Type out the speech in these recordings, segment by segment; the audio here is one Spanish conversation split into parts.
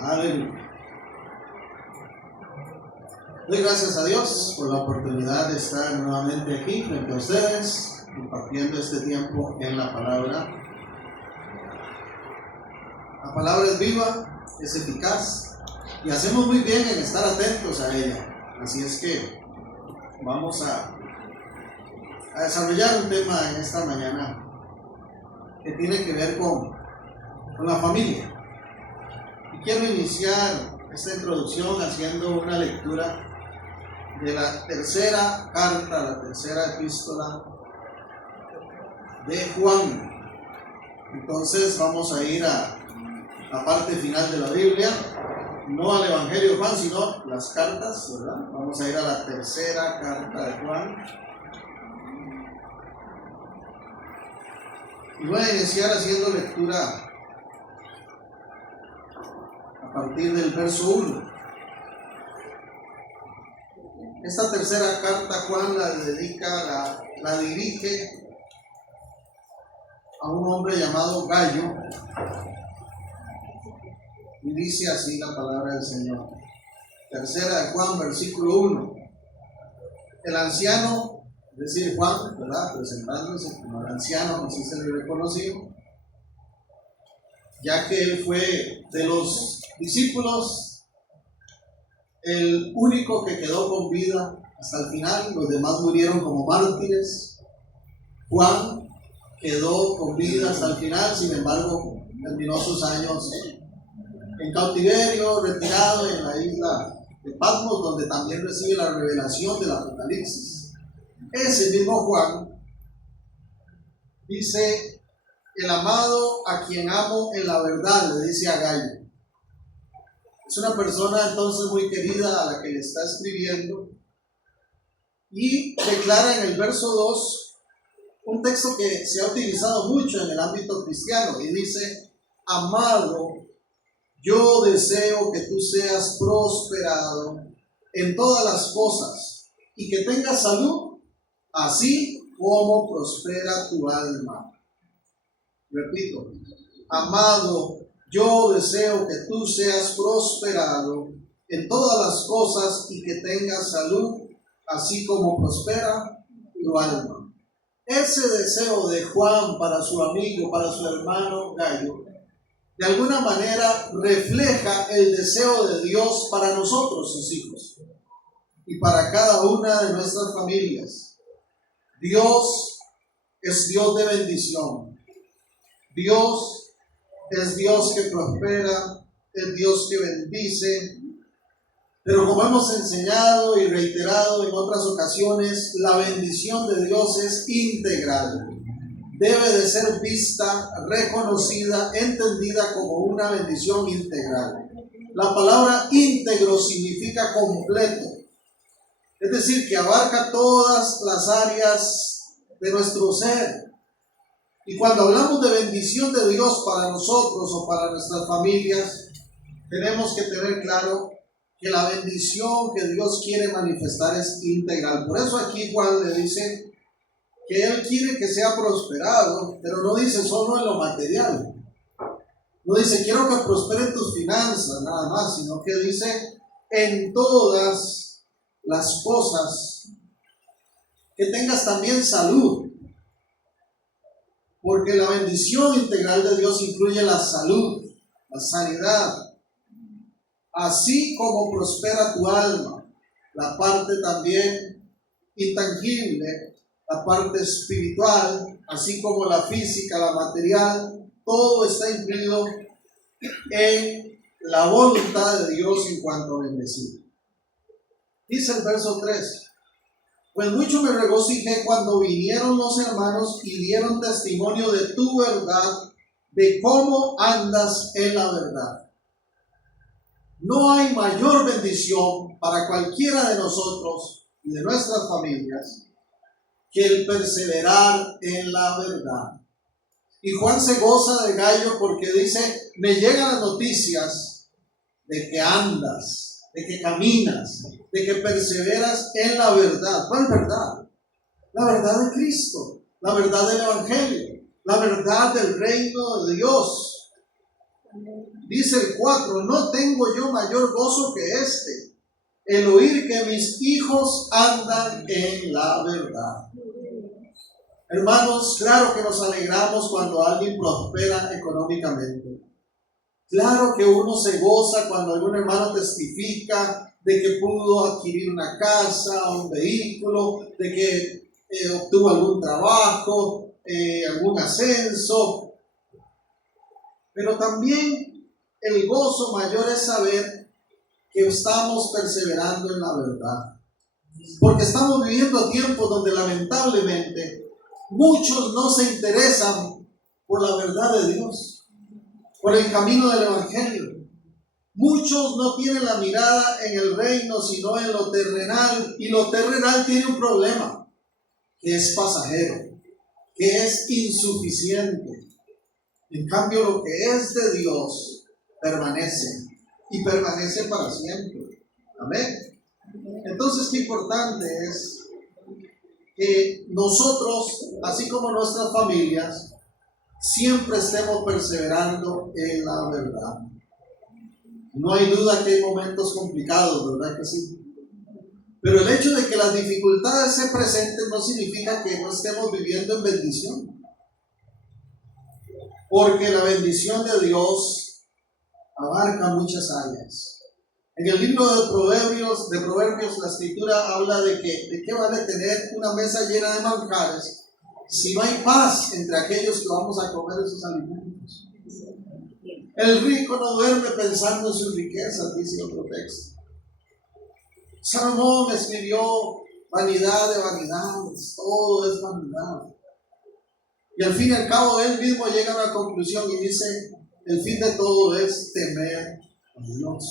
Aleluya. Doy gracias a Dios por la oportunidad de estar nuevamente aquí frente a ustedes, compartiendo este tiempo en la palabra. La palabra es viva, es eficaz y hacemos muy bien en estar atentos a ella. Así es que vamos a desarrollar un tema en esta mañana que tiene que ver con la familia. Y quiero iniciar esta introducción haciendo una lectura de la tercera carta, la tercera epístola de Juan. Entonces vamos a ir a la parte final de la Biblia, no al Evangelio de Juan, sino las cartas, ¿verdad? Vamos a ir a la tercera carta de Juan. Y voy a iniciar haciendo lectura a partir del verso 1. Esta tercera carta Juan la dirige a un hombre llamado Gallo, y dice así la palabra del Señor. Tercera de Juan, versículo 1. El anciano, es decir, Juan, ¿verdad?, presentándose como el anciano, así se le reconoció, ya que él fue de los discípulos el único que quedó con vida hasta el final. Los demás murieron como mártires. Juan quedó con vida hasta el final, sin embargo terminó sus años en cautiverio, retirado en la isla de Patmos, donde también recibe la revelación del Apocalipsis. Ese mismo Juan dice: el amado a quien amo en la verdad, le dice a Gallo. Es una persona entonces muy querida a la que le está escribiendo, y declara en el verso 2 un texto que se ha utilizado mucho en el ámbito cristiano, y dice: amado, yo deseo que tú seas prosperado en todas las cosas y que tengas salud, así como prospera tu alma. Repito: amado, yo deseo que tú seas prosperado en todas las cosas y que tengas salud, así como prospera tu alma. Ese deseo de Juan para su amigo, para su hermano Gallo, de alguna manera refleja el deseo de Dios para nosotros, sus hijos, y para cada una de nuestras familias. Dios es Dios de bendición. Dios es Dios que prospera, es Dios que bendice. Pero como hemos enseñado y reiterado en otras ocasiones, la bendición de Dios es integral. Debe de ser vista, reconocida, entendida como una bendición integral. La palabra íntegro significa completo, es decir, que abarca todas las áreas de nuestro ser. Y cuando hablamos de bendición de Dios para nosotros o para nuestras familias, tenemos que tener claro que la bendición que Dios quiere manifestar es integral. Por eso aquí Juan le dice que Él quiere que sea prosperado, pero no dice solo en lo material. No dice quiero que prosperen tus finanzas, nada más, sino que dice en todas las cosas, que tengas también salud. Porque la bendición integral de Dios incluye la salud, la sanidad, así como prospera tu alma, la parte también intangible, la parte espiritual, así como la física, la material, todo está incluido en la voluntad de Dios en cuanto a bendecir. Dice el verso 3: pues mucho me regocijé cuando vinieron los hermanos y dieron testimonio de tu verdad, de cómo andas en la verdad. No hay mayor bendición para cualquiera de nosotros y de nuestras familias que el perseverar en la verdad. Y Juan se goza de Gallo porque dice: me llegan las noticias de que andas, de que caminas, de que perseveras en la verdad. ¿Cuál verdad? La verdad de Cristo, la verdad del Evangelio, la verdad del reino de Dios. Dice el 4, no tengo yo mayor gozo que este, el oír que mis hijos andan en la verdad. Hermanos, claro que nos alegramos cuando alguien prospera económicamente. Claro que uno se goza cuando algún hermano testifica de que pudo adquirir una casa, un vehículo, de que obtuvo algún trabajo, algún ascenso. Pero también el gozo mayor es saber que estamos perseverando en la verdad. Porque estamos viviendo tiempos donde lamentablemente muchos no se interesan por la verdad de Dios, por el camino del Evangelio. Muchos no tienen la mirada en el reino, sino en lo terrenal. Y lo terrenal tiene un problema, que es pasajero, que es insuficiente. En cambio, lo que es de Dios permanece, y permanece para siempre. Amén. Entonces, qué importante es que nosotros, así como nuestras familias, siempre estemos perseverando en la verdad. No hay duda que hay momentos complicados, ¿verdad que sí? Pero el hecho de que las dificultades se presenten no significa que no estemos viviendo en bendición. Porque la bendición de Dios abarca muchas áreas. En el libro de Proverbios, la escritura habla de qué vale tener una mesa llena de manjares si no hay paz entre aquellos que vamos a comer esos alimentos. El rico no duerme pensando en sus riquezas, dice otro texto. Salomón escribió vanidad de vanidades, todo es vanidad. Y al fin y al cabo él mismo llega a una conclusión y dice, el fin de todo es temer a Dios.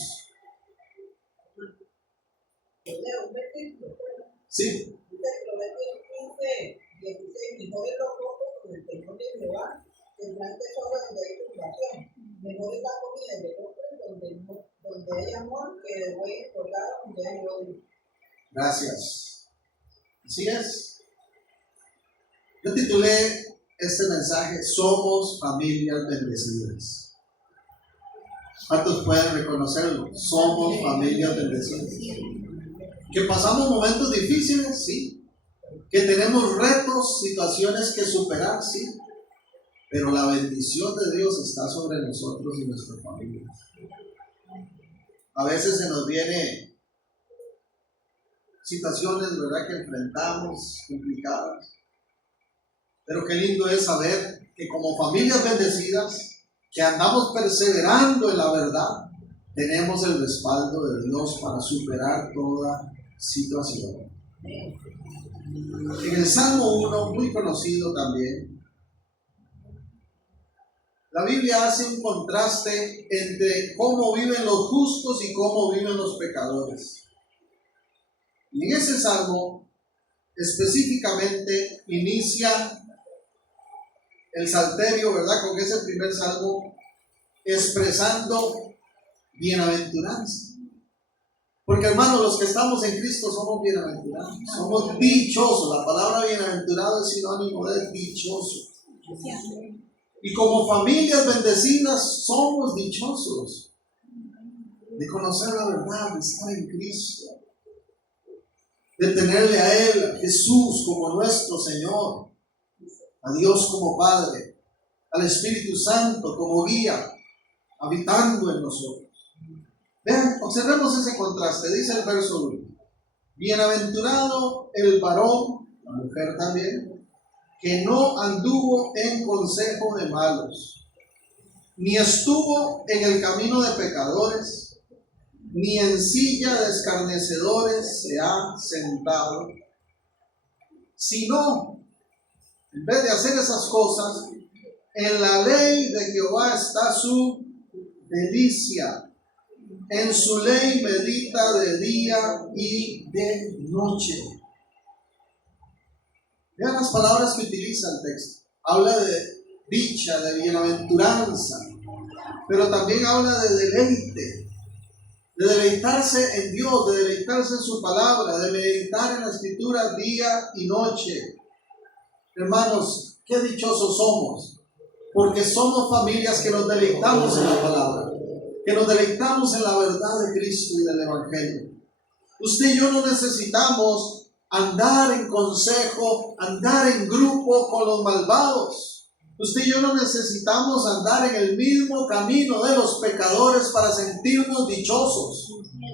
Sí. Mejor es los ojos con el temor de Jehová, el gran tesoro donde hay tribulación. Mejor es la comida de hombre donde hay amor que de buey colgado donde hay odio. Gracias. Así es. Yo titulé este mensaje, Somos familias bendecidas. ¿Cuántos pueden reconocerlo? Somos familias bendecidas. ¿Que pasamos momentos difíciles? Sí. ¿Que tenemos retos, situaciones que superar? Sí. Pero la bendición de Dios está sobre nosotros y nuestras familias. A veces se nos vienen situaciones, ¿verdad?, que enfrentamos, complicadas. Pero qué lindo es saber que como familias bendecidas, que andamos perseverando en la verdad, tenemos el respaldo de Dios para superar toda situación. En el Salmo 1, muy conocido también, la Biblia hace un contraste entre cómo viven los justos y cómo viven los pecadores. Y en ese Salmo, específicamente, inicia el Salterio, ¿verdad?, con ese primer Salmo, expresando bienaventuranza. Porque, hermanos, los que estamos en Cristo somos bienaventurados, somos dichosos. La palabra bienaventurado es sinónimo de dichoso. Y como familias bendecidas somos dichosos de conocer la verdad, de estar en Cristo, de tenerle a Él, a Jesús como nuestro Señor, a Dios como Padre, al Espíritu Santo como guía, habitando en nosotros. Vean, observemos ese contraste. Dice el verso 1: bienaventurado el varón, la mujer también, que no anduvo en consejo de malos, ni estuvo en el camino de pecadores, ni en silla de escarnecedores se ha sentado, sino, en vez de hacer esas cosas, en la ley de Jehová está su delicia. En su ley medita de día y de noche. Vean las palabras que utiliza el texto. Habla de dicha, de bienaventuranza, pero también habla de deleite, de deleitarse en Dios, de deleitarse en su palabra, de meditar en la Escritura día y noche. Hermanos, qué dichosos somos porque somos familias que nos deleitamos en la palabra, que nos deleitamos en la verdad de Cristo y del Evangelio. Usted y yo no necesitamos andar en consejo, andar en grupo con los malvados. Usted y yo no necesitamos andar en el mismo camino de los pecadores para sentirnos dichosos.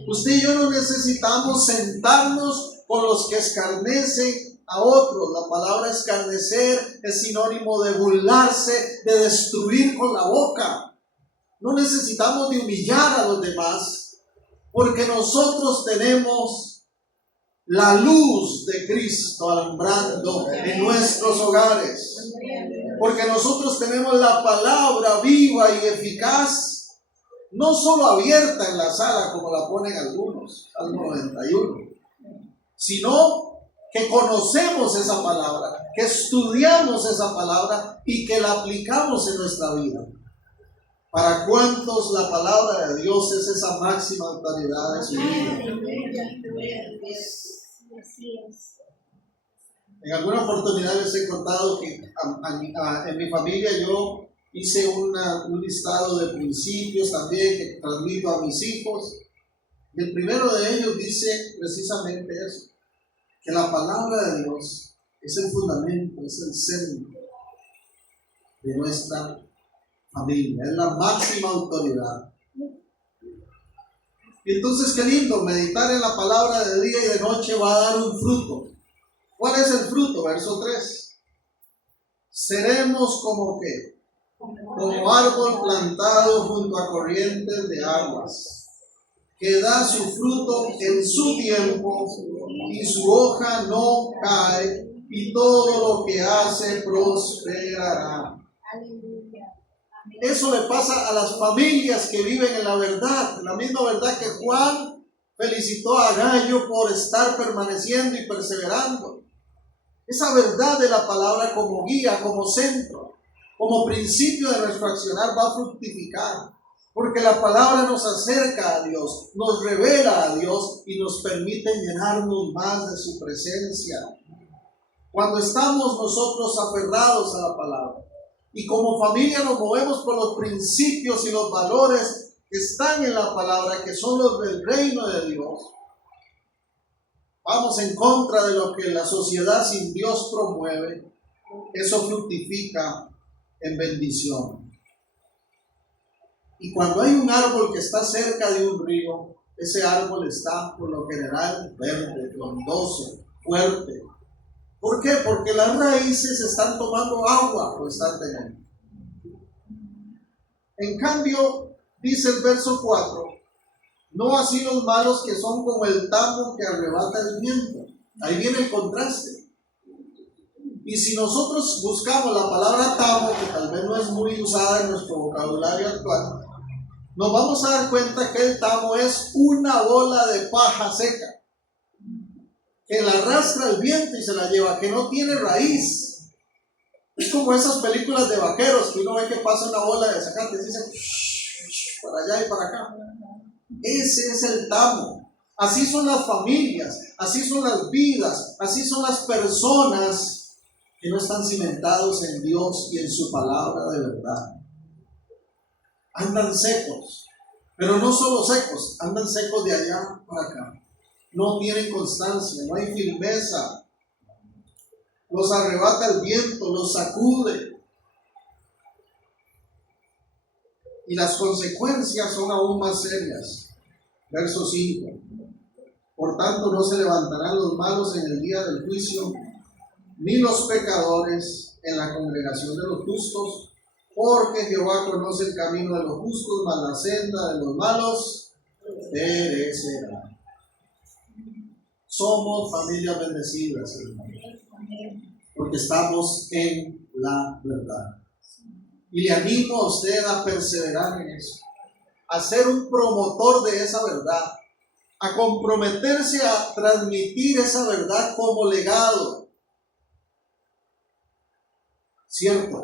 Usted y yo no necesitamos sentarnos con los que escarnecen a otros. La palabra escarnecer es sinónimo de burlarse, de destruir con la boca. No necesitamos de humillar a los demás, porque nosotros tenemos la luz de Cristo alumbrando en nuestros hogares. Porque nosotros tenemos la palabra viva y eficaz, no solo abierta en la sala como la ponen algunos, al 91, sino que conocemos esa palabra, que estudiamos esa palabra y que la aplicamos en nuestra vida. ¿Para cuántos la palabra de Dios es esa máxima autoridad de su vida? En alguna oportunidad les he contado que en mi familia yo hice un listado de principios también que transmito a mis hijos. Y el primero de ellos dice precisamente eso, que la palabra de Dios es el fundamento, es el centro de nuestra familia, es la máxima autoridad. Y entonces qué lindo, meditar en la palabra de día y de noche va a dar un fruto. ¿Cuál es el fruto? Verso 3. Seremos como ¿qué? Como árbol plantado junto a corrientes de aguas, que da su fruto en su tiempo y su hoja no cae, y todo lo que hace prosperará. Eso le pasa a las familias que viven en la verdad, la misma verdad que Juan felicitó a Gallo por estar permaneciendo y perseverando. Esa verdad de la palabra como guía, como centro, como principio de nuestro accionar va a fructificar, porque la palabra nos acerca a Dios, nos revela a Dios y nos permite llenarnos más de su presencia. Cuando estamos nosotros aferrados a la palabra y como familia nos movemos por los principios y los valores que están en la palabra, que son los del reino de Dios, vamos en contra de lo que la sociedad sin Dios promueve, eso fructifica en bendición. Y cuando hay un árbol que está cerca de un río, ese árbol está por lo general verde, frondoso, fuerte. ¿Por qué? Porque las raíces están tomando agua constantemente. En cambio, dice el verso 4, no así los malos que son como el tamo que arrebata el viento. Ahí viene el contraste. Y si nosotros buscamos la palabra tamo, que tal vez no es muy usada en nuestro vocabulario actual, nos vamos a dar cuenta que el tamo es una bola de paja seca, que la arrastra el viento y se la lleva, que no tiene raíz. Es como esas películas de vaqueros, que uno ve que pasa una bola de zacate y dice para allá y para acá. Ese es el tamo. Así son las familias, así son las vidas, así son las personas que no están cimentados en Dios y en su palabra de verdad. Andan secos, pero no solo secos, andan secos de allá para acá. No tienen constancia, no hay firmeza. Los arrebata el viento, los sacude. Y las consecuencias son aún más serias. Verso 5. Por tanto, no se levantarán los malos en el día del juicio, ni los pecadores en la congregación de los justos, porque Jehová conoce el camino de los justos, mas la senda de los malos perecerá. Somos familias bendecidas, hermanos, porque estamos en la verdad. Y le animo a usted a perseverar en eso, a ser un promotor de esa verdad, a comprometerse a transmitir esa verdad como legado. Cierto,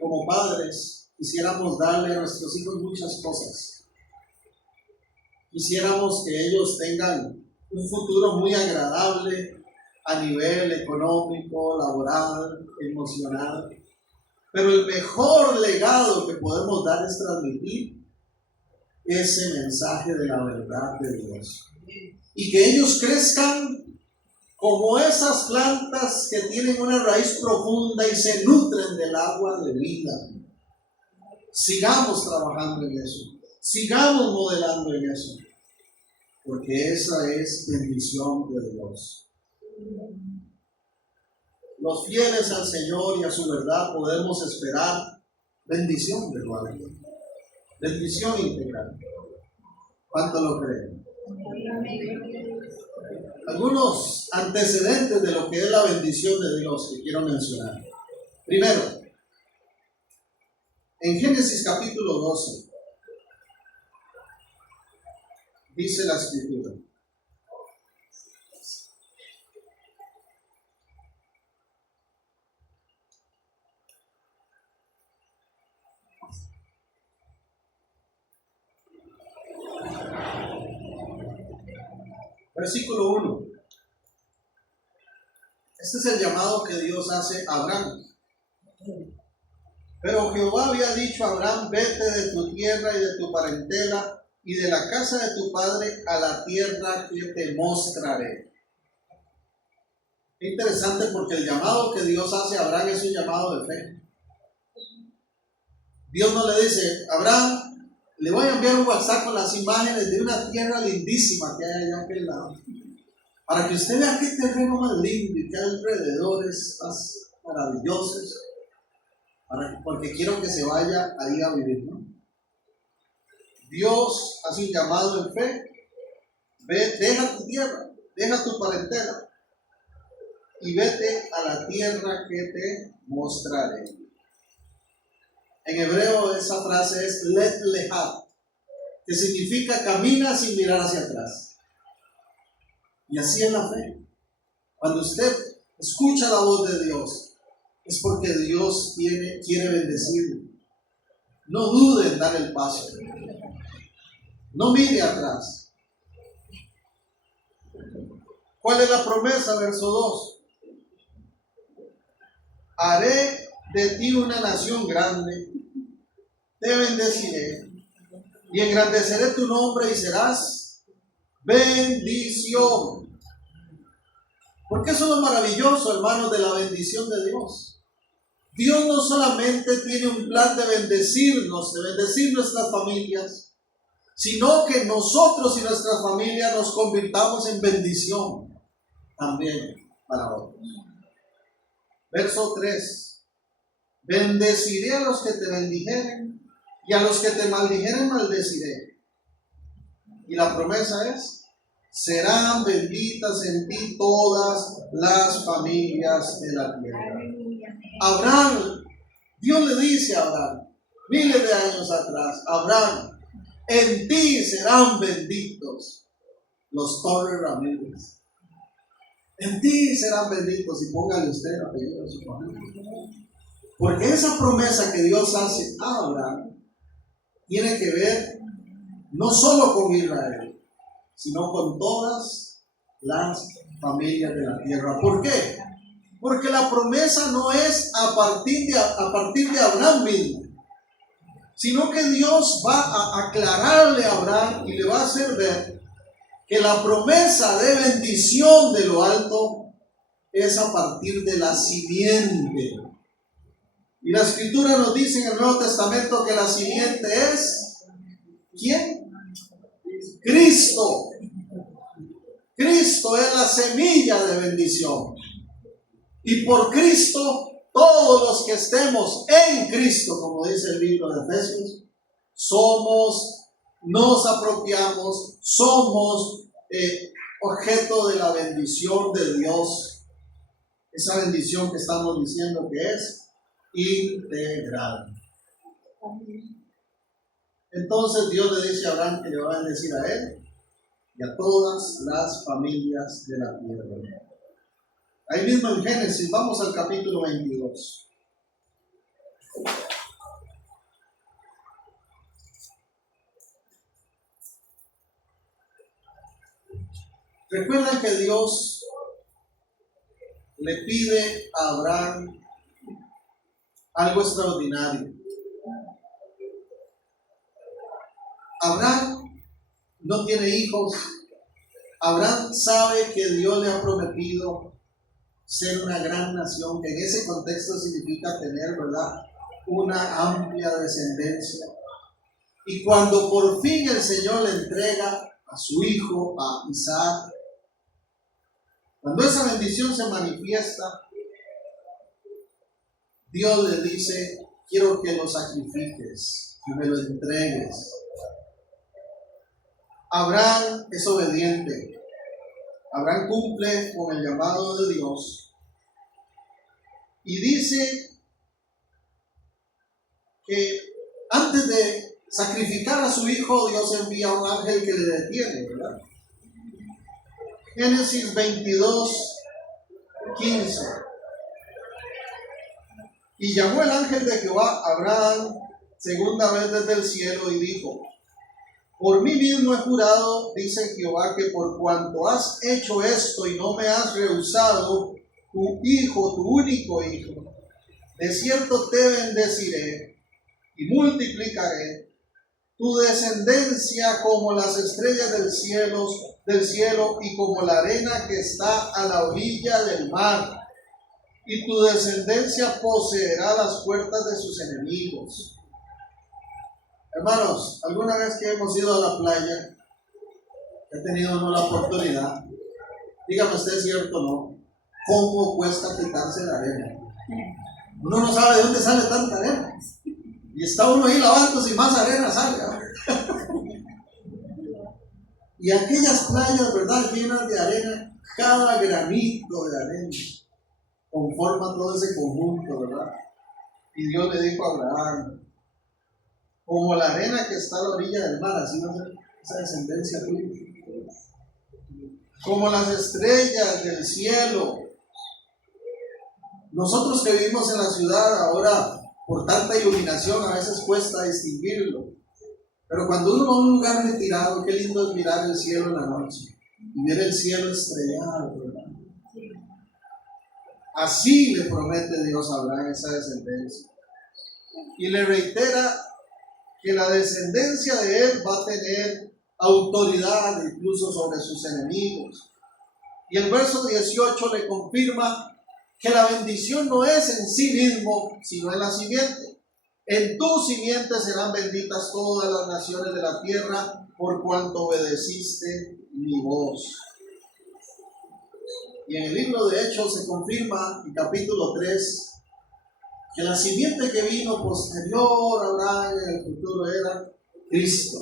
como padres quisiéramos darle a nuestros hijos muchas cosas. Quisiéramos que ellos tengan un futuro muy agradable a nivel económico, laboral, emocional. Pero el mejor legado que podemos dar es transmitir ese mensaje de la verdad de Dios. Y que ellos crezcan como esas plantas que tienen una raíz profunda y se nutren del agua de vida. Sigamos trabajando en eso. Sigamos modelando en eso. Porque esa es bendición de Dios. Los fieles al Señor y a su verdad podemos esperar bendición de lo alto. Bendición integral. ¿Cuánto lo creen? Algunos antecedentes de lo que es la bendición de Dios que quiero mencionar. Primero, en Génesis capítulo 12, dice la Escritura: versículo 1. Este es el llamado que Dios hace a Abraham. Pero Jehová había dicho a Abraham: vete de tu tierra y de tu parentela y de la casa de tu padre a la tierra que te mostraré. Interesante, porque el llamado que Dios hace a Abraham es un llamado de fe. Dios no le dice: Abraham, le voy a enviar un WhatsApp con las imágenes de una tierra lindísima que hay allá a aquel lado, para que usted vea qué terreno más lindo y qué alrededores más maravillosos, porque quiero que se vaya ahí a vivir, ¿no? Dios hace un llamado en fe: ve, deja tu tierra, deja tu parentela y vete a la tierra que te mostraré. En hebreo esa frase es let lehat, que significa camina sin mirar hacia atrás. Y así es la fe. Cuando usted escucha la voz de Dios, es porque Dios quiere bendecirlo. No dude en dar el paso. No mire atrás. ¿Cuál es la promesa? Verso 2. Haré de ti una nación grande, te bendeciré y engrandeceré tu nombre y serás bendición. Porque eso es lo maravilloso, hermanos, de la bendición de Dios. Dios no solamente tiene un plan de bendecirnos, de bendecir nuestras familias, sino que nosotros y nuestras familias nos convirtamos en bendición también para otros. Verso 3. Bendeciré a los que te bendijeren y a los que te maldijeren maldeciré. Y la promesa es: serán benditas en ti todas las familias de la tierra. Abraham, Dios le dice a Abraham, miles de años atrás: Abraham, en ti serán benditos los Torres Ramírez. En ti serán benditos, y póngale usted el apellido de su familia. Porque esa promesa que Dios hace a Abraham tiene que ver no solo con Israel, sino con todas las familias de la tierra. ¿Por qué? Porque la promesa no es a partir de Abraham mismo, sino que Dios va a aclararle a Abraham y le va a hacer ver que la promesa de bendición de lo alto es a partir de la simiente. Y la Escritura nos dice en el Nuevo Testamento que la simiente es ¿quién? Cristo. Cristo es la semilla de bendición. Y por Cristo, todos los que estemos en Cristo, como dice el libro de Efesios, nos apropiamos, somos objeto de la bendición de Dios. Esa bendición que estamos diciendo que es integral. Entonces Dios le dice a Abraham que le va a bendecir a él y a todas las familias de la tierra. Ahí mismo en Génesis, vamos al capítulo 22. Recuerden que Dios le pide a Abraham algo extraordinario. Abraham no tiene hijos. Abraham sabe que Dios le ha prometido ser una gran nación, que en ese contexto significa tener, ¿verdad?, una amplia descendencia. Y cuando por fin el Señor le entrega a su hijo, a Isaac, cuando esa bendición se manifiesta, Dios le dice: quiero que lo sacrifiques, que me lo entregues. Abraham es obediente. Abraham cumple con el llamado de Dios. Y dice que antes de sacrificar a su hijo, Dios envía a un ángel que le detiene, ¿verdad? Génesis 22, 15. Y llamó el ángel de Jehová a Abraham segunda vez desde el cielo y dijo: por mí mismo he jurado, dice Jehová, que por cuanto has hecho esto y no me has rehusado tu hijo, tu único hijo, de cierto te bendeciré y multiplicaré tu descendencia como las estrellas del cielo y como la arena que está a la orilla del mar, y tu descendencia poseerá las puertas de sus enemigos. Hermanos, alguna vez que hemos ido a la playa, he tenido no la oportunidad, dígame usted si es cierto o no, ¿cómo cuesta quitarse la arena? Uno no sabe de dónde sale tanta arena. Y está uno ahí lavándose y más arena sale, ¿no? Y aquellas playas, ¿verdad?, llenas de arena, cada granito de arena conforma todo ese conjunto, ¿verdad? Y Dios le dijo a Abraham: como la arena que está a la orilla del mar, así va a ser esa descendencia tuya. Como las estrellas del cielo. Nosotros que vivimos en la ciudad ahora, por tanta iluminación, a veces cuesta distinguirlo. Pero cuando uno va a un lugar retirado, qué lindo es mirar el cielo en la noche y ver el cielo estrellado, ¿verdad? Así le promete Dios a Abraham esa descendencia. Y le reitera que la descendencia de él va a tener autoridad incluso sobre sus enemigos. Y el verso 18 le confirma que la bendición no es en sí mismo, sino en la simiente. En tu simiente serán benditas todas las naciones de la tierra, por cuanto obedeciste mi voz. Y en el libro de Hechos se confirma, en capítulo 3, que la simiente que vino posterior a Abraham en el futuro era Cristo.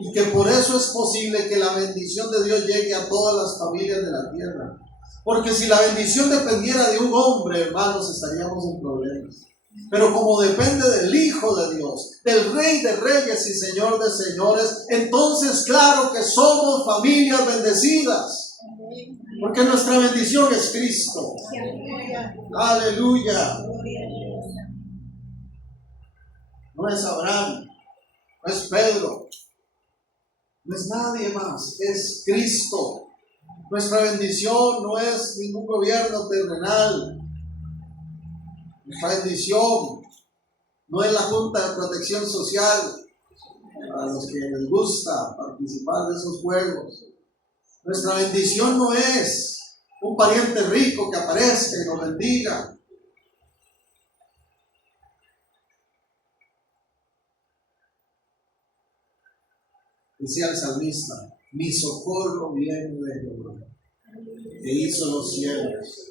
Y que por eso es posible que la bendición de Dios llegue a todas las familias de la tierra. Porque si la bendición dependiera de un hombre, hermanos, estaríamos en problemas. Pero como depende del Hijo de Dios, del Rey de Reyes y Señor de Señores, entonces claro que somos familias bendecidas. Porque nuestra bendición es Cristo. Aleluya. No es Abraham, no es Pedro, no es nadie más, es Cristo. Nuestra bendición no es ningún gobierno terrenal. Nuestra bendición no es la Junta de Protección Social, para los que les gusta participar de esos juegos. Nuestra bendición no es un pariente rico que aparezca y nos bendiga. Decía el salmista: mi socorro viene de Jehová, que hizo los cielos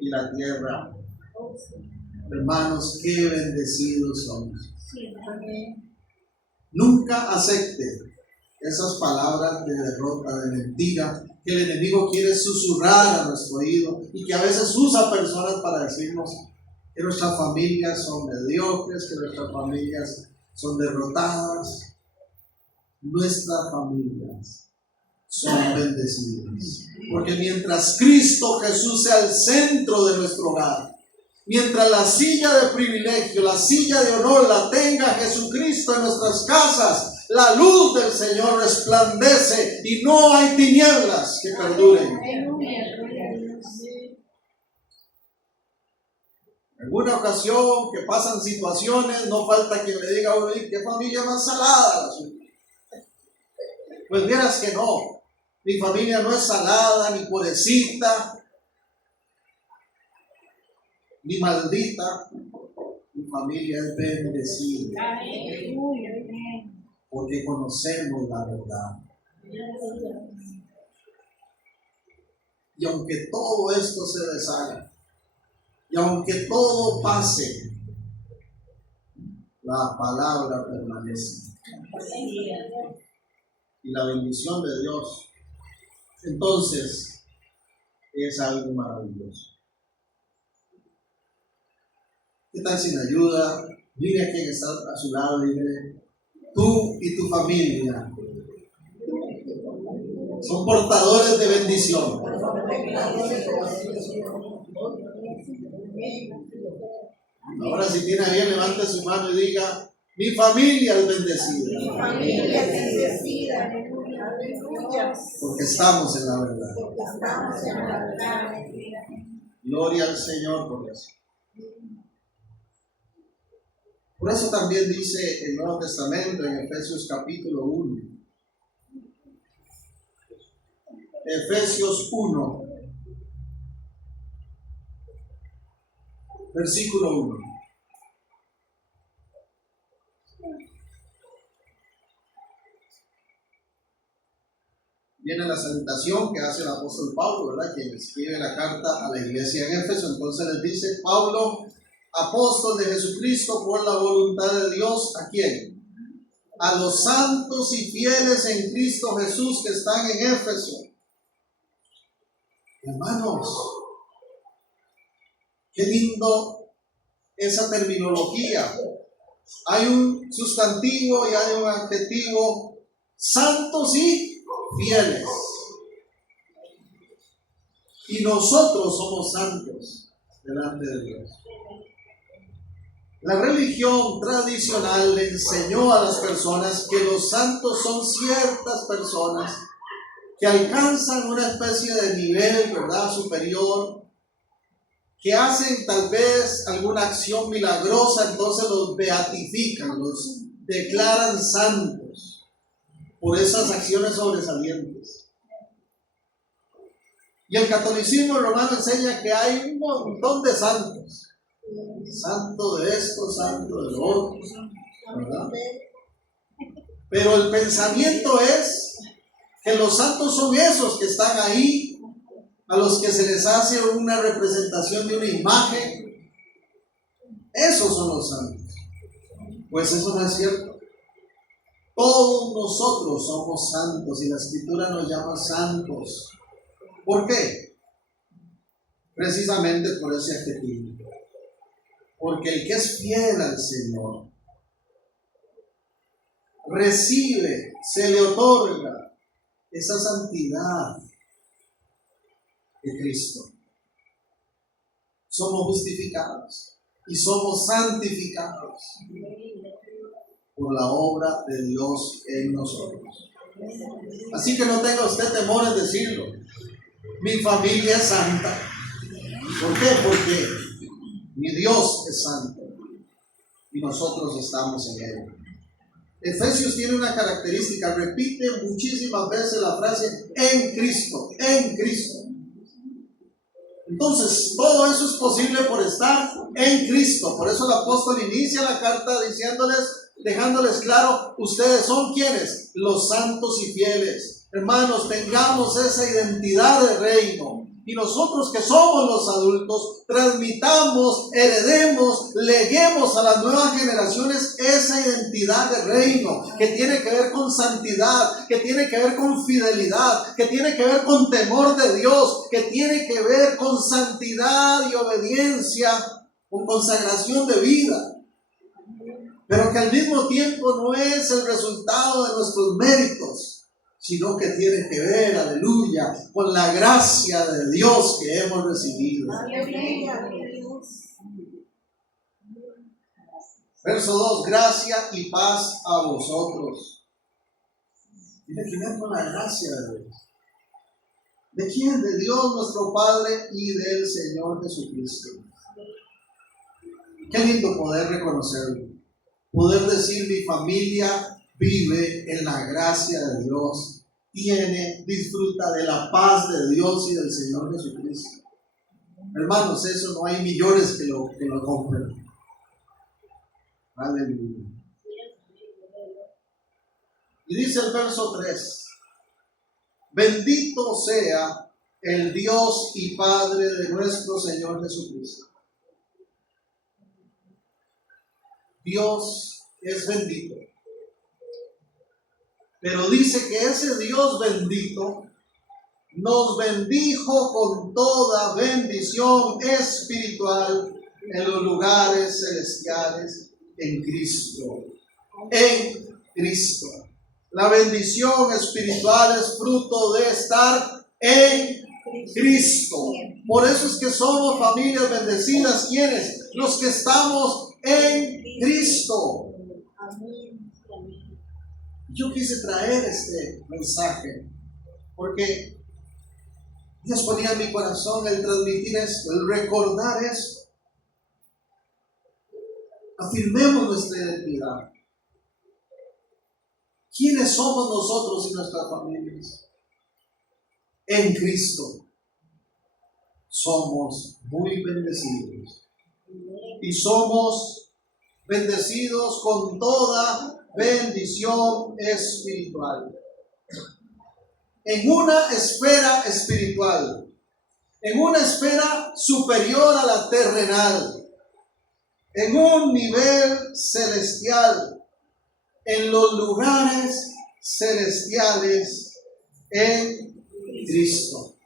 y la tierra. Hermanos, qué bendecidos somos. Nunca acepte esas palabras de derrota, de mentira, que el enemigo quiere susurrar a nuestro oído y que a veces usa personas para decirnos que nuestras familias son mediocres, que nuestras familias son derrotadas. Nuestras familias son bendecidas, porque mientras Cristo Jesús sea el centro de nuestro hogar, mientras la silla de privilegio, la silla de honor la tenga Jesucristo en nuestras casas, la luz del Señor resplandece y no hay tinieblas que perduren. En alguna ocasión que pasan situaciones, no falta quien le diga a uno, ¿qué familia más salada la suya? Pues vieras que no, mi familia no es salada, ni pobrecita, ni maldita, mi familia es bendecida, porque conocemos la verdad. Y aunque todo esto se deshaga, y aunque todo pase, la palabra permanece. Y la bendición de Dios, entonces, es algo maravilloso. ¿Qué tal si me ayuda? Mire a quien está a su lado y dile, tú y tu familia son portadores de bendición. Ahora si tiene a bien, levante su mano y diga, mi familia es bendecida. Mi familia es bendecida. Aleluya. Porque estamos en la verdad. Porque estamos en la verdad. Gloria al Señor por eso. Por eso también dice el Nuevo Testamento en Efesios capítulo 1. Efesios 1, versículo 1. Viene la salutación que hace el apóstol Pablo, ¿verdad? Quien escribe la carta a la iglesia en Éfeso. Entonces les dice, Pablo, apóstol de Jesucristo por la voluntad de Dios, ¿a quién? A los santos y fieles en Cristo Jesús que están en Éfeso. Hermanos, qué lindo esa terminología. Hay un sustantivo y hay un adjetivo, santos y fieles. Y nosotros somos santos delante de Dios. La religión tradicional le enseñó a las personas que los santos son ciertas personas que alcanzan una especie de nivel, ¿verdad?, superior, que hacen tal vez alguna acción milagrosa, entonces los beatifican, los declaran santos por esas acciones sobresalientes. Y el catolicismo romano enseña que hay un montón de santos. Santo de esto, santo de lo otro, ¿verdad? Pero el pensamiento es que los santos son esos que están ahí, a los que se les hace una representación de una imagen. Esos son los santos. Pues eso no es cierto. Todos nosotros somos santos y la Escritura nos llama santos. ¿Por qué? Precisamente por ese adjetivo. Porque el que es fiel al Señor recibe, se le otorga esa santidad de Cristo. Somos justificados y somos santificados por la obra de Dios en nosotros. Así que no tenga usted temor en decirlo. Mi familia es santa. ¿Por qué? Porque mi Dios es santo y nosotros estamos en Él. Efesios tiene una característica, repite muchísimas veces la frase en Cristo, en Cristo. Entonces, todo eso es posible por estar en Cristo. Por eso el apóstol inicia la carta dejándoles claro, ustedes son ¿quiénes? Los santos y fieles. Hermanos, tengamos esa identidad de reino. Y nosotros que somos los adultos, transmitamos, heredemos, leguemos a las nuevas generaciones esa identidad de reino que tiene que ver con santidad, que tiene que ver con fidelidad, que tiene que ver con temor de Dios, que tiene que ver con santidad y obediencia, con consagración de vida. Pero que al mismo tiempo no es el resultado de nuestros méritos, sino que tiene que ver, aleluya, con la gracia de Dios que hemos recibido. Verso 2, gracia y paz a vosotros. Tiene que ver con la gracia de Dios. ¿De quién? De Dios nuestro Padre y del Señor Jesucristo. Qué lindo poder reconocerlo. Poder decir, mi familia vive en la gracia de Dios. Disfruta de la paz de Dios y del Señor Jesucristo. Hermanos, eso no hay millones que lo compren. Aleluya. Y dice el verso 3. Bendito sea el Dios y Padre de nuestro Señor Jesucristo. Dios es bendito. Pero dice que ese Dios bendito nos bendijo con toda bendición espiritual en los lugares celestiales en Cristo. En Cristo. La bendición espiritual es fruto de estar en Cristo. Por eso es que somos familias bendecidas. ¿Quiénes? Los que estamos en Cristo. Yo quise traer este mensaje porque Dios ponía en mi corazón el transmitir esto, el recordar esto. Afirmemos nuestra identidad. ¿Quiénes somos nosotros y nuestras familias? En Cristo somos muy bendecidos. Y somos bendecidos con toda bendición espiritual. En una esfera espiritual, en una esfera superior a la terrenal, en un nivel celestial, en los lugares celestiales en Cristo.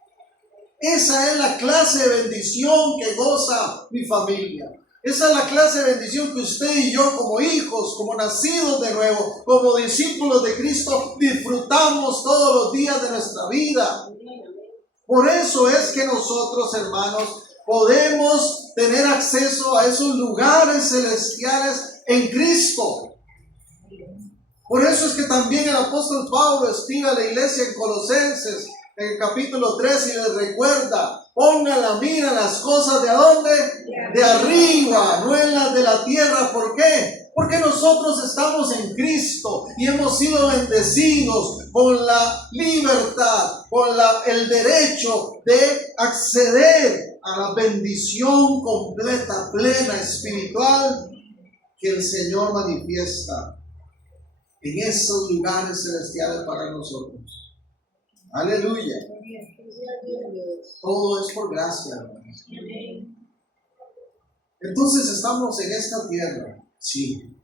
Esa es la clase de bendición que goza mi familia. Esa es la clase de bendición que usted y yo, como hijos, como nacidos de nuevo, como discípulos de Cristo, disfrutamos todos los días de nuestra vida. Por eso es que nosotros, hermanos, podemos tener acceso a esos lugares celestiales en Cristo. Por eso es que también el apóstol Pablo escribe a la iglesia en Colosenses, en el capítulo 3, y les recuerda: pongan la mira en las cosas ¿de dónde? De arriba, no en las de la tierra. ¿Por qué? Porque nosotros estamos en Cristo y hemos sido bendecidos con la libertad, con el derecho de acceder a la bendición completa, plena, espiritual que el Señor manifiesta en esos lugares celestiales para nosotros. Aleluya. Todo es por gracia, hermanos. Entonces estamos en esta tierra, sí.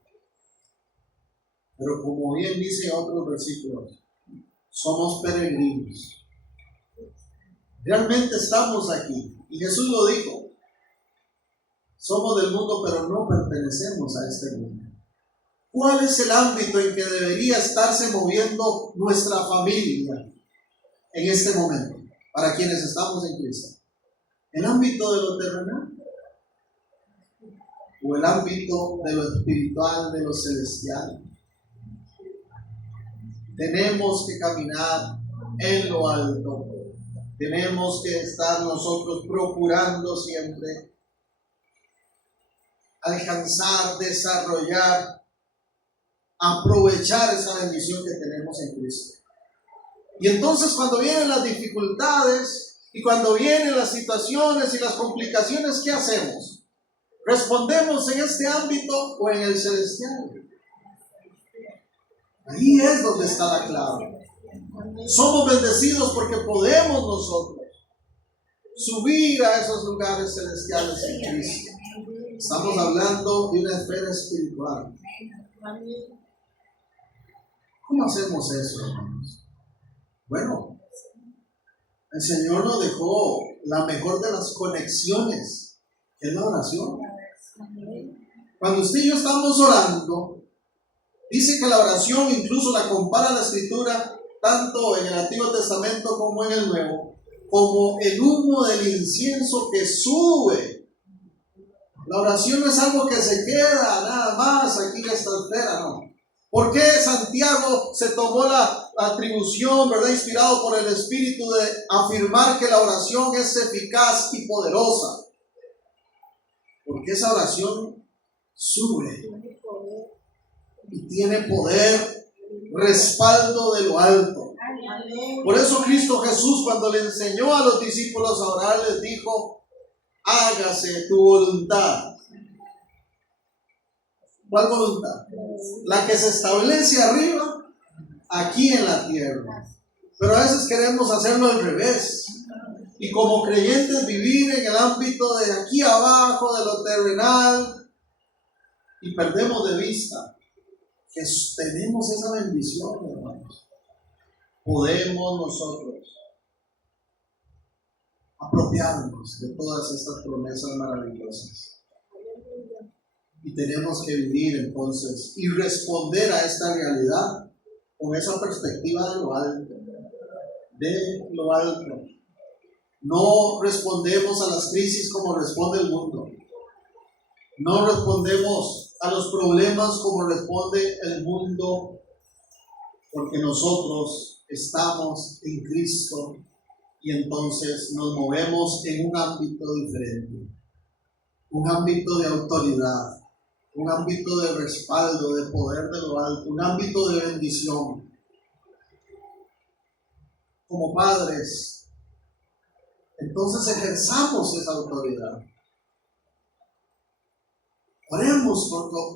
Pero como bien dice otros versículos, somos peregrinos. Realmente estamos aquí. Y Jesús lo dijo. Somos del mundo, pero no pertenecemos a este mundo. ¿Cuál es el ámbito en que debería estarse moviendo nuestra familia en este momento, para quienes estamos en Cristo? ¿El ámbito de lo terrenal? ¿O el ámbito de lo espiritual, de lo celestial? Tenemos que caminar en lo alto. Tenemos que estar nosotros procurando siempre alcanzar, desarrollar, aprovechar esa bendición que tenemos en Cristo. Y entonces cuando vienen las dificultades y cuando vienen las situaciones y las complicaciones, ¿qué hacemos? ¿Respondemos en este ámbito o en el celestial? Ahí es donde está la clave. Somos bendecidos porque podemos nosotros subir a esos lugares celestiales en Cristo. Estamos hablando de una esfera espiritual. ¿Cómo hacemos eso, hermanos? Bueno, el Señor nos dejó la mejor de las conexiones, que es la oración. Cuando usted y yo estamos orando, dice que la oración incluso la compara la Escritura, tanto en el Antiguo Testamento como en el Nuevo, como el humo del incienso que sube. La oración no es algo que se queda nada más aquí en esta esfera, no. ¿Por qué Santiago se tomó la atribución, verdad, inspirado por el Espíritu, de afirmar que la oración es eficaz y poderosa? Porque esa oración sube y tiene poder, respaldo de lo alto. Por eso Cristo Jesús, cuando le enseñó a los discípulos a orar, les dijo: hágase tu voluntad. ¿Cuál voluntad? La que se establece arriba, aquí en la tierra. Pero a veces queremos hacerlo al revés. Y como creyentes vivir en el ámbito de aquí abajo, de lo terrenal, y perdemos de vista que tenemos esa bendición, hermanos. Podemos nosotros apropiarnos de todas estas promesas maravillosas. Y tenemos que vivir entonces y responder a esta realidad con esa perspectiva de lo alto. De lo alto. No respondemos a las crisis como responde el mundo. No respondemos a los problemas como responde el mundo, porque nosotros estamos en Cristo y entonces nos movemos en un ámbito diferente, un ámbito de autoridad, un ámbito de respaldo, de poder de lo alto, un ámbito de bendición. Como padres, entonces ejerzamos esa autoridad. Oremos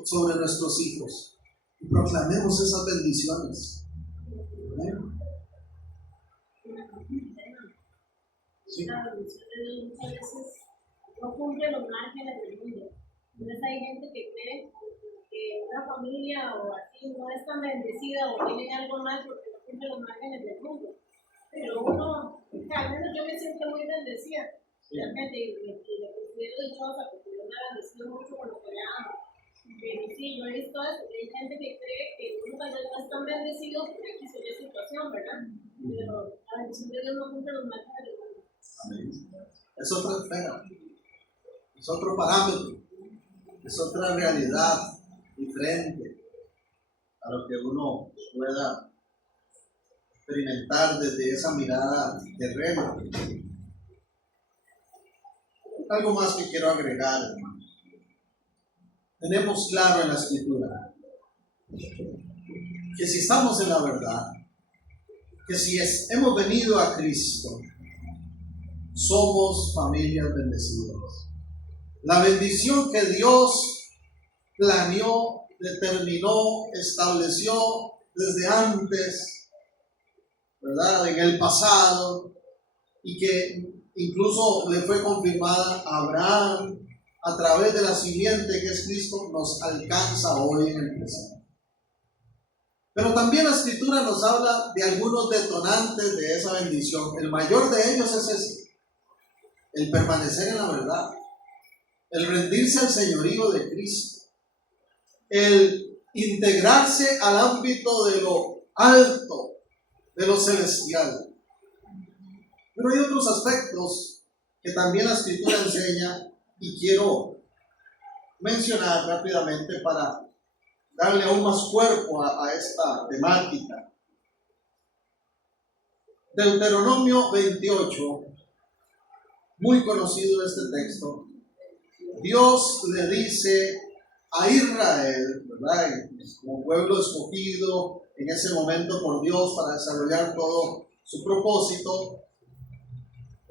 sobre nuestros hijos y proclamemos esas bendiciones. ¿Amén? Sí. La bendición de Dios muchas veces no cumple los márgenes del mundo. Entonces hay gente que cree que una familia o así no es tan bendecida o tiene algo mal porque no cumple los márgenes del mundo. Pero uno, al menos yo me siento muy bendecida. Realmente, y le considero dichosa porque Dios me ha bendecido mucho con lo que le amo. Pero sí, yo he visto eso, que hay gente que cree que uno tal vez no es tan bendecido por X o Y situación, ¿verdad? Pero la bendición de Dios no cumple los márgenes del mundo. Amén. Es otra esfera, es otro parámetro, es otra realidad diferente a lo que uno pueda experimentar desde esa mirada terrena. Algo más que quiero agregar, hermanos. Tenemos claro en la Escritura que si estamos en la verdad, que si hemos venido a Cristo, somos familias bendecidas. La bendición que Dios planeó, determinó, estableció desde antes, ¿verdad? En el pasado, y que incluso le fue confirmada a Abraham a través de la simiente que es Cristo, nos alcanza hoy en el presente. Pero también la Escritura nos habla de algunos detonantes de esa bendición. El mayor de ellos es ese: el permanecer en la verdad, el rendirse al señorío de Cristo, el integrarse al ámbito de lo alto, de lo celestial. Pero hay otros aspectos que también la Escritura enseña y quiero mencionar rápidamente para darle aún más cuerpo a esta temática. Deuteronomio 28, muy conocido este texto. Dios le dice a Israel, ¿verdad?, como pueblo escogido en ese momento por Dios para desarrollar todo su propósito,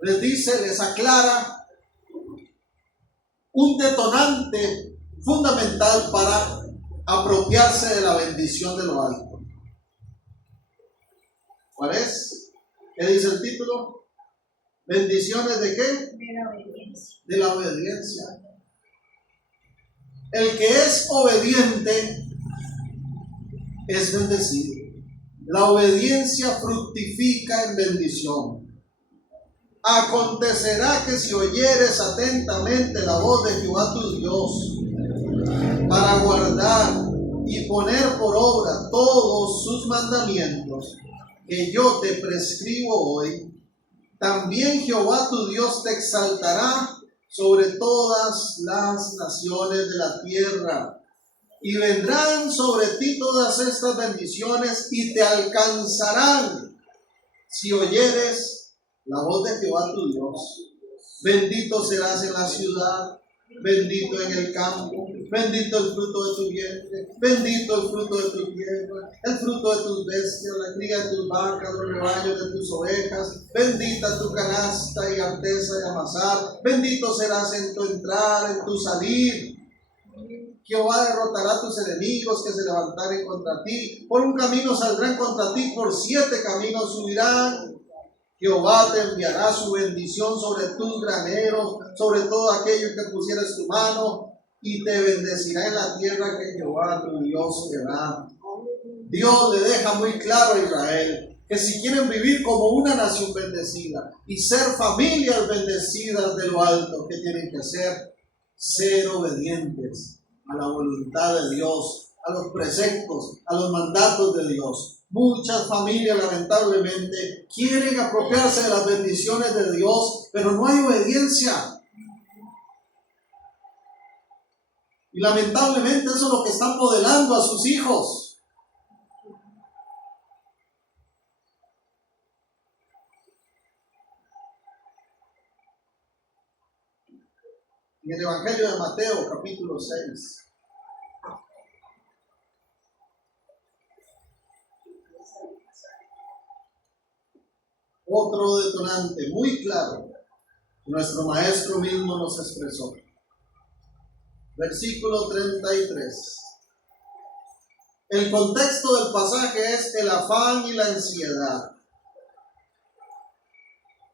les dice, les aclara un detonante fundamental para apropiarse de la bendición de lo alto. ¿Cuál es? ¿Qué dice el título? ¿Bendiciones de qué? De la obediencia. De la obediencia. El que es obediente es bendecido. La obediencia fructifica en bendición. Acontecerá que si oyeres atentamente la voz de Jehová tu Dios, para guardar y poner por obra todos sus mandamientos que yo te prescribo hoy, también Jehová tu Dios te exaltará sobre todas las naciones de la tierra, y vendrán sobre ti todas estas bendiciones y te alcanzarán si oyeres la voz de Jehová tu Dios. Bendito serás en la ciudad, bendito en el campo. bendito el fruto de tu vientre, bendito el fruto de tu tierra, el fruto de tus bestias, la cría de tus vacas, los rebaños de tus ovejas, bendita tu canasta y arteza de amasar, bendito serás en tu entrar, en tu salir. Jehová derrotará a tus enemigos que se levantaren contra ti. Por un camino saldrán contra ti, por 7 caminos subirán. Jehová te enviará su bendición sobre tus graneros, sobre todo aquello que pusieras tu mano, y te bendecirá en la tierra que Jehová tu Dios te da. Dios le deja muy claro a Israel que si quieren vivir como una nación bendecida y ser familias bendecidas de lo alto, ¿qué tienen que hacer? Ser obedientes a la voluntad de Dios, a los preceptos, a los mandatos de Dios. Muchas familias lamentablemente quieren apropiarse de las bendiciones de Dios, pero no hay obediencia. Y lamentablemente eso es lo que están modelando a sus hijos. En el Evangelio de Mateo, capítulo 6. Otro detonante muy claro, nuestro maestro mismo nos expresó. Versículo 33. El contexto del pasaje es el afán y la ansiedad.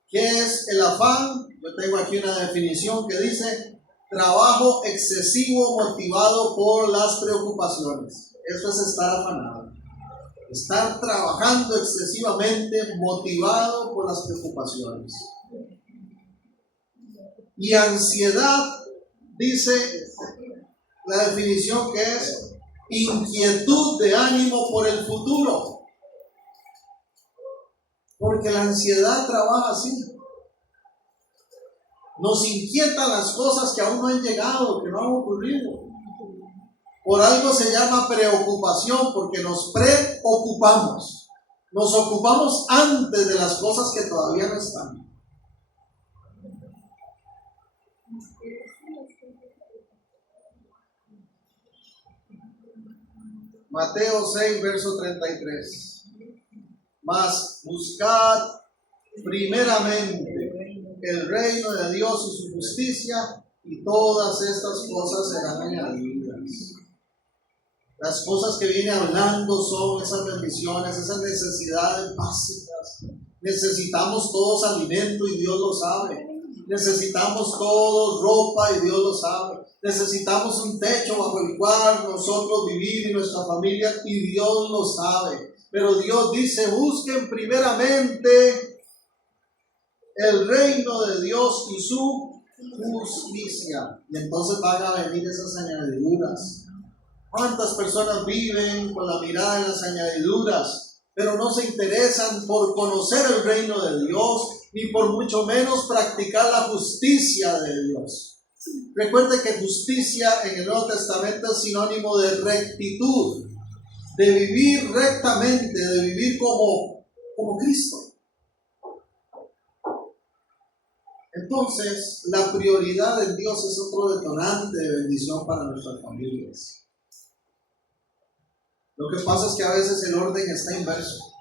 ¿Qué es el afán? Yo tengo aquí una definición que dice: trabajo excesivo motivado por las preocupaciones. Eso es estar afanado. Estar trabajando excesivamente motivado por las preocupaciones. Y ansiedad, dice la definición, que es inquietud de ánimo por el futuro. Porque la ansiedad trabaja así. Nos inquietan las cosas que aún no han llegado, que no han ocurrido. Por algo se llama preocupación, porque nos preocupamos. Nos ocupamos antes de las cosas que todavía no están. Mateo 6, verso 33. Mas buscad primeramente el reino de Dios y su justicia, y todas estas cosas serán añadidas. Las cosas que viene hablando son esas bendiciones, esas necesidades básicas. Necesitamos todos alimento y Dios lo sabe. Necesitamos todos ropa y Dios lo sabe. Necesitamos un techo bajo el cual nosotros vivir y nuestra familia, y Dios lo sabe. Pero Dios dice: busquen primeramente el reino de Dios y su justicia, y entonces van a venir esas añadiduras. ¿Cuántas personas viven con la mirada en las añadiduras, pero no se interesan por conocer el reino de Dios, ni por mucho menos practicar la justicia de Dios? Recuerde que justicia en el Nuevo Testamento es sinónimo de rectitud, de vivir rectamente, de vivir como Cristo. Entonces, la prioridad en Dios es otro detonante de bendición para nuestras familias. Lo que pasa es que a veces el orden está inverso.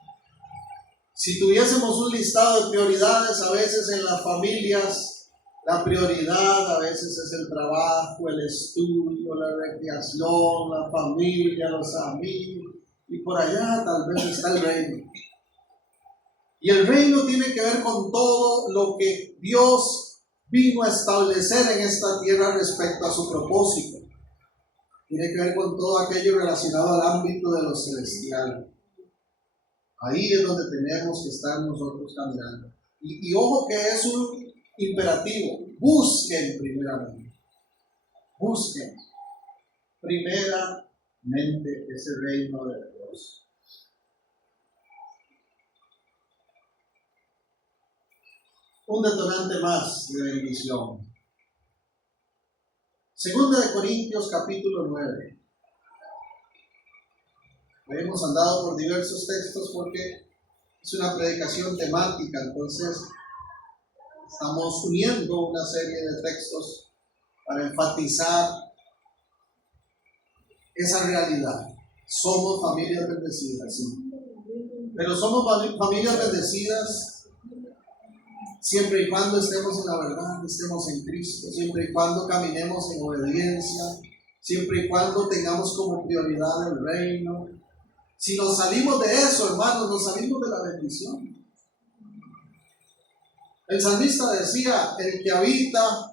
Si tuviésemos un listado de prioridades, a veces en las familias, la prioridad a veces es el trabajo, el estudio, la recreación, la familia, los amigos, y por allá tal vez está el reino. Y el reino tiene que ver con todo lo que Dios vino a establecer en esta tierra respecto a su propósito. Tiene que ver con todo aquello relacionado al ámbito de lo celestial. Ahí es donde tenemos que estar nosotros caminando. Y ojo que es un imperativo: busquen primeramente. Busquen primeramente ese reino de Dios. Un detonante más de bendición. Segunda de Corintios, capítulo 9. Hemos andado por diversos textos porque es una predicación temática, entonces estamos uniendo una serie de textos para enfatizar esa realidad. Somos familias bendecidas, sí. Pero somos familias bendecidas siempre y cuando estemos en la verdad, estemos en Cristo, siempre y cuando caminemos en obediencia, siempre y cuando tengamos como prioridad el reino. Si nos salimos de eso, hermanos, nos salimos de la bendición. El salmista decía: el que habita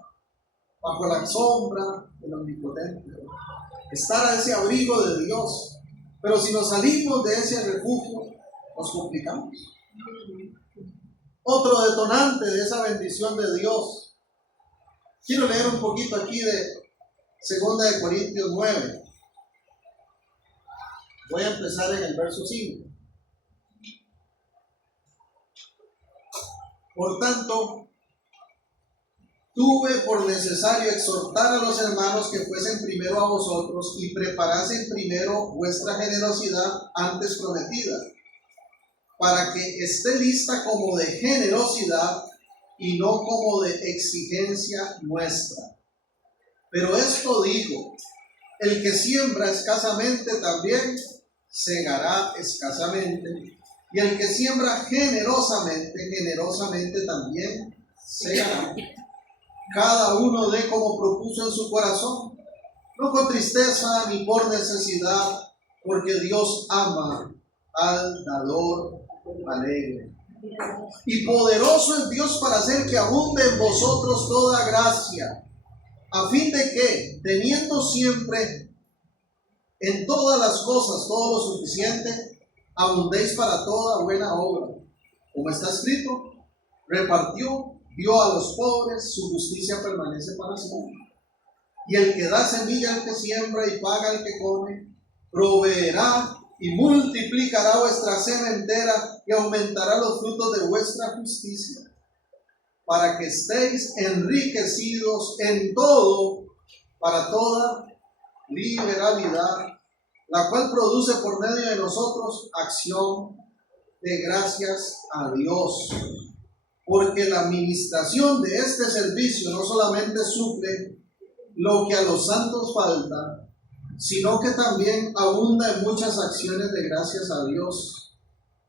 bajo la sombra del Omnipotente, estar a ese abrigo de Dios. Pero si nos salimos de ese refugio, nos complicamos. Otro detonante de esa bendición de Dios. Quiero leer un poquito aquí de 2 de Corintios 9. Voy a empezar en el verso 5. Por tanto, tuve por necesario exhortar a los hermanos que fuesen primero a vosotros y preparasen primero vuestra generosidad antes prometida, para que esté lista como de generosidad y no como de exigencia nuestra. Pero esto digo: el que siembra escasamente también segará escasamente, y el que siembra generosamente, generosamente también segará. Cada uno dé como propuso en su corazón, no con tristeza ni por necesidad, porque Dios ama al dador alegre. Y poderoso es Dios para hacer que abunde en vosotros toda gracia, a fin de que, teniendo siempre en todas las cosas todo lo suficiente, abundéis para toda buena obra. Como está escrito: repartió, dio a los pobres, su justicia permanece para siempre. Y el que da semilla al que siembra y paga al que come, proveerá y multiplicará vuestra sementera y aumentará los frutos de vuestra justicia, para que estéis enriquecidos en todo, para toda liberalidad, la cual produce por medio de nosotros acción de gracias a Dios. Porque la administración de este servicio no solamente suple lo que a los santos falta, sino que también abunda en muchas acciones de gracias a Dios.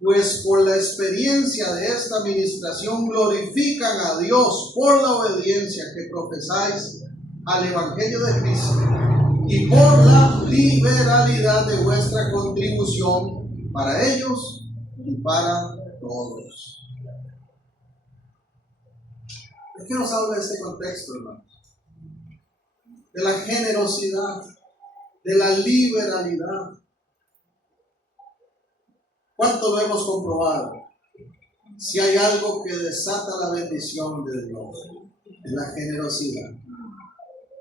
Pues por la experiencia de esta administración glorifican a Dios por la obediencia que profesáis al Evangelio de Cristo y por la liberalidad de vuestra contribución para ellos y para todos. ¿De qué nos habla este contexto, hermanos? De la generosidad, de la liberalidad. ¿Cuánto lo hemos comprobado? Si hay algo que desata la bendición de Dios, es la generosidad.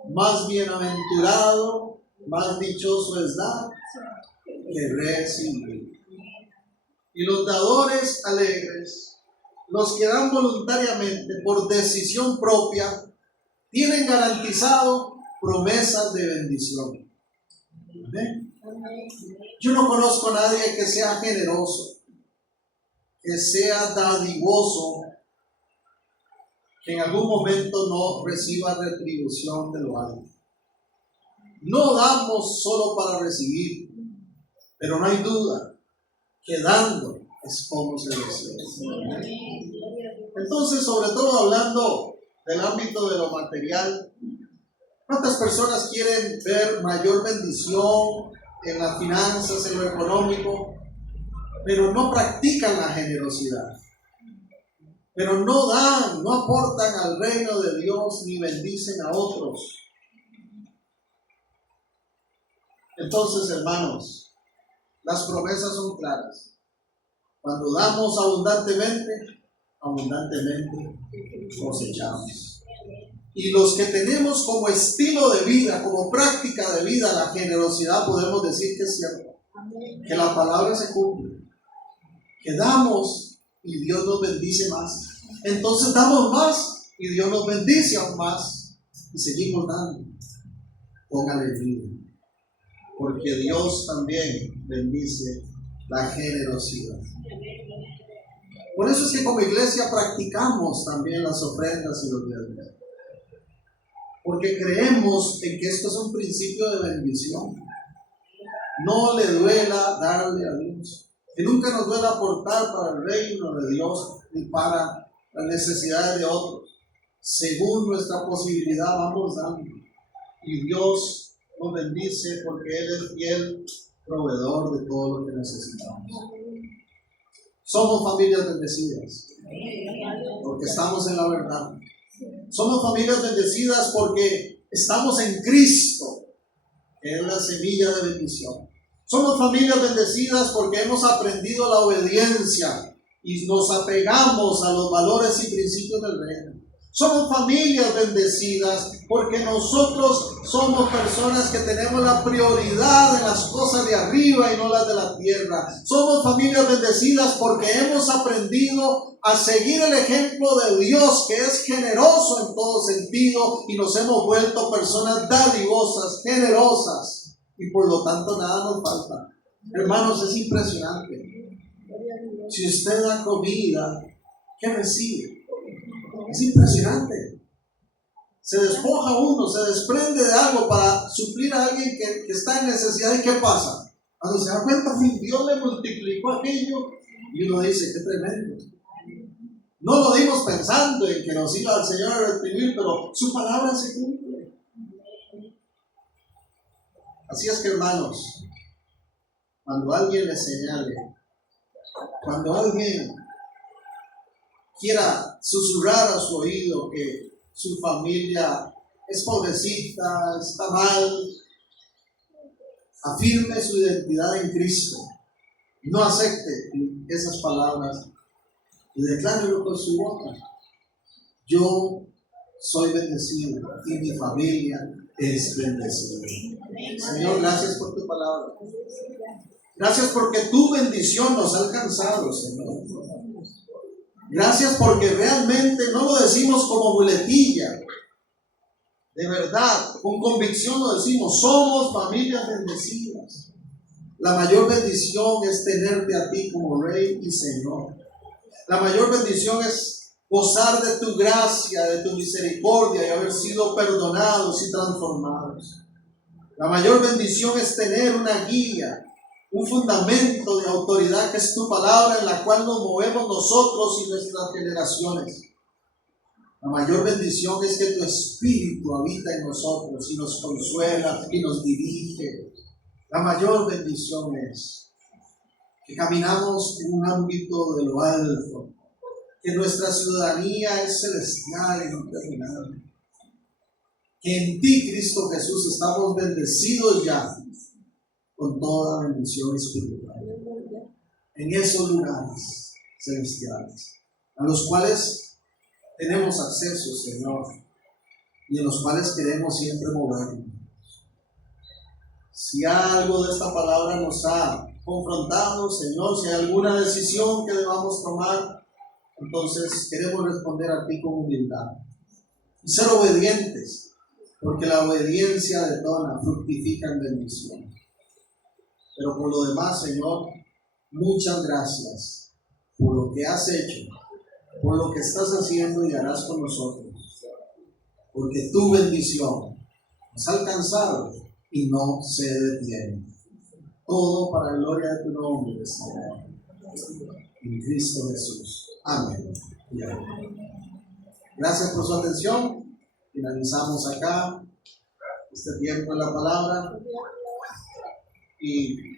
Más bienaventurado, más dichoso es dar que recibir. Y los dadores alegres, los que dan voluntariamente por decisión propia, tienen garantizado promesas de bendición. ¿Amén? Yo no conozco a nadie que sea generoso, que sea dadivoso, que en algún momento no reciba retribución de lo alto. No damos solo para recibir, pero no hay duda que dando es como se recibe. Entonces, sobre todo hablando del ámbito de lo material, ¿cuántas personas quieren ver mayor bendición en las finanzas, en lo económico, pero no practican la generosidad? Pero no dan, no aportan al reino de Dios ni bendicen a otros. Entonces, hermanos, las promesas son claras. Cuando damos abundantemente, abundantemente cosechamos. Y los que tenemos como estilo de vida, como práctica de vida, la generosidad, podemos decir que es cierto. Que la palabra se cumple. Que damos y Dios nos bendice más. Entonces damos más y Dios nos bendice aún más. Y seguimos dando con alegría. Porque Dios también bendice la generosidad. Por eso es que como iglesia practicamos también las ofrendas y los diezmos. Porque creemos en que esto es un principio de bendición. no le duela darle a Dios, que nunca nos duela aportar para el reino de Dios y para las necesidades de otros. Según nuestra posibilidad vamos dando. Y Dios nos bendice porque Él es fiel proveedor de todo lo que necesitamos. Somos familias bendecidas porque estamos en la verdad. Somos familias bendecidas porque estamos en Cristo, que es la semilla de bendición. Somos familias bendecidas porque hemos aprendido la obediencia y nos apegamos a los valores y principios del reino. Somos familias bendecidas porque nosotros somos personas que tenemos la prioridad en las cosas de arriba y no las de la tierra. Somos familias bendecidas porque hemos aprendido a seguir el ejemplo de Dios, que es generoso en todo sentido, y nos hemos vuelto personas dadivosas, generosas, y por lo tanto nada nos falta. Hermanos, es impresionante. Si usted da comida, ¿qué recibe? Es impresionante. Se despoja uno, se desprende de algo para suplir a alguien que está en necesidad. ¿Y qué pasa? Cuando se da cuenta, Dios le multiplicó aquello y uno dice, qué tremendo. No lo dimos pensando en que nos iba el Señor a retribuir, pero su palabra se cumple. Así es que, hermanos, cuando alguien le señale, cuando alguien quiera susurrar a su oído que su familia es pobrecita, está mal, afirme su identidad en Cristo. No acepte esas palabras y declárelo con su boca. Yo soy bendecido y mi familia es bendecida. Señor, gracias por tu palabra. Gracias porque tu bendición nos ha alcanzado, Señor. Gracias porque realmente no lo decimos como muletilla. De verdad, con convicción lo decimos. Somos familias bendecidas. La mayor bendición es tenerte a ti como Rey y Señor. La mayor bendición es gozar de tu gracia, de tu misericordia y haber sido perdonados y transformados. La mayor bendición es tener una guía, un fundamento de autoridad que es tu palabra, en la cual nos movemos nosotros y nuestras generaciones. La mayor bendición es que tu Espíritu habita en nosotros y nos consuela y nos dirige. La mayor bendición es que caminamos en un ámbito de lo alto, que nuestra ciudadanía es celestial y no terminal, que en ti, Cristo Jesús, estamos bendecidos ya con toda bendición espiritual, en esos lugares celestiales, a los cuales tenemos acceso, Señor, y en los cuales queremos siempre movernos. Si algo de esta palabra nos ha confrontado, Señor, si hay alguna decisión que debamos tomar, entonces queremos responder a ti con humildad y ser obedientes, porque la obediencia detona, fructifica en bendición. Pero por lo demás, Señor, muchas gracias por lo que has hecho, por lo que estás haciendo y harás con nosotros, porque tu bendición nos ha alcanzado y no se detiene. Todo para la gloria de tu nombre, Señor. En Cristo Jesús. Amén. Y amén. Gracias por su atención. Finalizamos acá este tiempo en la palabra. Y